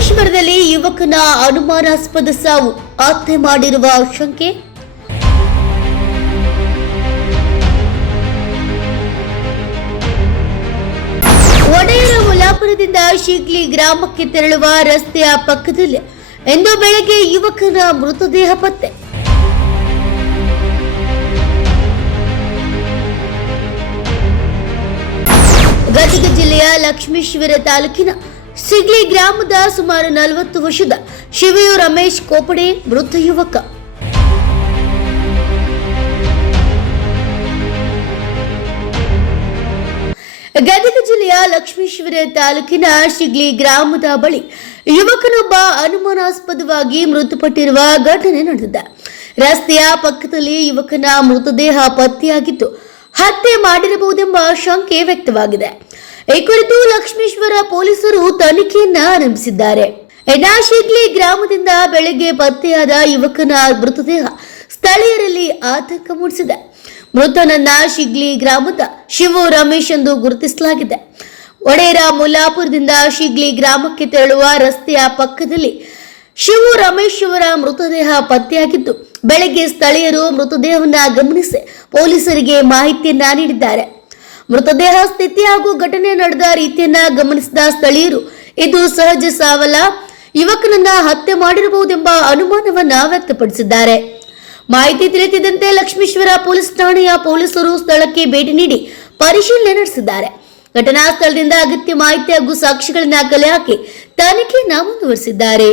ಲಕ್ಷ್ಮೇಶ್ವರದಲ್ಲಿ ಯುವಕನ ಅನುಮಾನಾಸ್ಪದ ಸಾವು, ಹತ್ಯೆ ಮಾಡಿರುವ ಶಂಕೆ. ಒಡೆಯರ ಮುಲಾಪುರದಿಂದ ಶೀಗ್ಲಿ ಗ್ರಾಮಕ್ಕೆ ತೆರಳುವ ರಸ್ತೆಯ ಪಕ್ಕದಲ್ಲಿ ಇಂದು ಬೆಳಗ್ಗೆ ಯುವಕನ ಮೃತದೇಹ ಪತ್ತೆ. ಗದಗ ಜಿಲ್ಲೆಯ ಲಕ್ಷ್ಮೇಶ್ವರ ತಾಲೂಕಿನ ಸಿಗ್ಲಿ ಗ್ರಾಮದ ಸುಮಾರು 40 ವರ್ಷದ ಶಿವಯು ರಮೇಶ್ ಕೋಪಡೆ ಮೃತ ಯುವಕ. ಗದಗ ಜಿಲ್ಲೆಯ ಲಕ್ಷ್ಮೇಶ್ವರ ತಾಲೂಕಿನ ಶಿಗ್ಲಿ ಗ್ರಾಮದ ಬಳಿ ಯುವಕನೊಬ್ಬ ಅನುಮಾನಾಸ್ಪದವಾಗಿ ಮೃತಪಟ್ಟಿರುವ ಘಟನೆ ನಡೆದಿದೆ. ರಸ್ತೆಯ ಪಕ್ಕದಲ್ಲಿ ಯುವಕನ ಮೃತದೇಹ ಪತ್ತೆಯಾಗಿದ್ದು ಹತ್ಯೆ ಮಾಡಿರಬಹುದೆಂಬ ಶಂಕೆ ವ್ಯಕ್ತವಾಗಿದೆ. ಈ ಕುರಿತು ಲಕ್ಷ್ಮೇಶ್ವರ ಪೊಲೀಸರು ತನಿಖೆಯನ್ನ ಆರಂಭಿಸಿದ್ದಾರೆ. ಶಿಗ್ಲಿ ಗ್ರಾಮದಿಂದ ಬೆಳಗ್ಗೆ ಪತ್ತೆಯಾದ ಯುವಕನ ಮೃತದೇಹ ಸ್ಥಳೀಯರಲ್ಲಿ ಆತಂಕ ಮೂಡಿಸಿದೆ. ಮೃತನನ್ನ ಶಿಗ್ಲಿ ಗ್ರಾಮದ ಶಿವು ರಮೇಶ್ ಎಂದು ಗುರುತಿಸಲಾಗಿದೆ. ಒಡೆಯರ ಮುಲ್ಲಾಪುರದಿಂದ ಶಿಗ್ಲಿ ಗ್ರಾಮಕ್ಕೆ ತೆರಳುವ ರಸ್ತೆಯ ಪಕ್ಕದಲ್ಲಿ ಶಿವು ರಮೇಶ್ ಅವರ ಮೃತದೇಹ ಪತ್ತೆಯಾಗಿದ್ದು ಬೆಳಗ್ಗೆ ಸ್ಥಳೀಯರು ಮೃತದೇಹವನ್ನ ಗಮನಿಸಿ ಪೊಲೀಸರಿಗೆ ಮಾಹಿತಿಯನ್ನ ನೀಡಿದ್ದಾರೆ. ಮೃತದೇಹ ಸ್ಥಿತಿ ಹಾಗೂ ಘಟನೆ ನಡೆದ ರೀತಿಯನ್ನ ಗಮನಿಸಿದ ಸ್ಥಳೀಯರು ಇದು ಸಹಜ ಸಾವಲ್ಲ, ಯುವಕನನ್ನ ಹತ್ಯೆ ಮಾಡಿರಬಹುದೆಂಬ ಅನುಮಾನವನ್ನ ವ್ಯಕ್ತಪಡಿಸಿದ್ದಾರೆ. ಮಾಹಿತಿ ತಿಳಿಯುತ್ತಿದ್ದಂತೆ ಲಕ್ಷ್ಮೇಶ್ವರ ಪೊಲೀಸ್ ಠಾಣೆಯ ಪೊಲೀಸರು ಸ್ಥಳಕ್ಕೆ ಭೇಟಿ ನೀಡಿ ಪರಿಶೀಲನೆ ನಡೆಸಿದ್ದಾರೆ. ಘಟನಾ ಸ್ಥಳದಿಂದ ಅಗತ್ಯ ಮಾಹಿತಿ ಹಾಗೂ ಸಾಕ್ಷಿಗಳನ್ನ ಕಲೆ ಹಾಕಿ ತನಿಖೆಯನ್ನ ಮುಂದುವರೆಸಿದ್ದಾರೆ.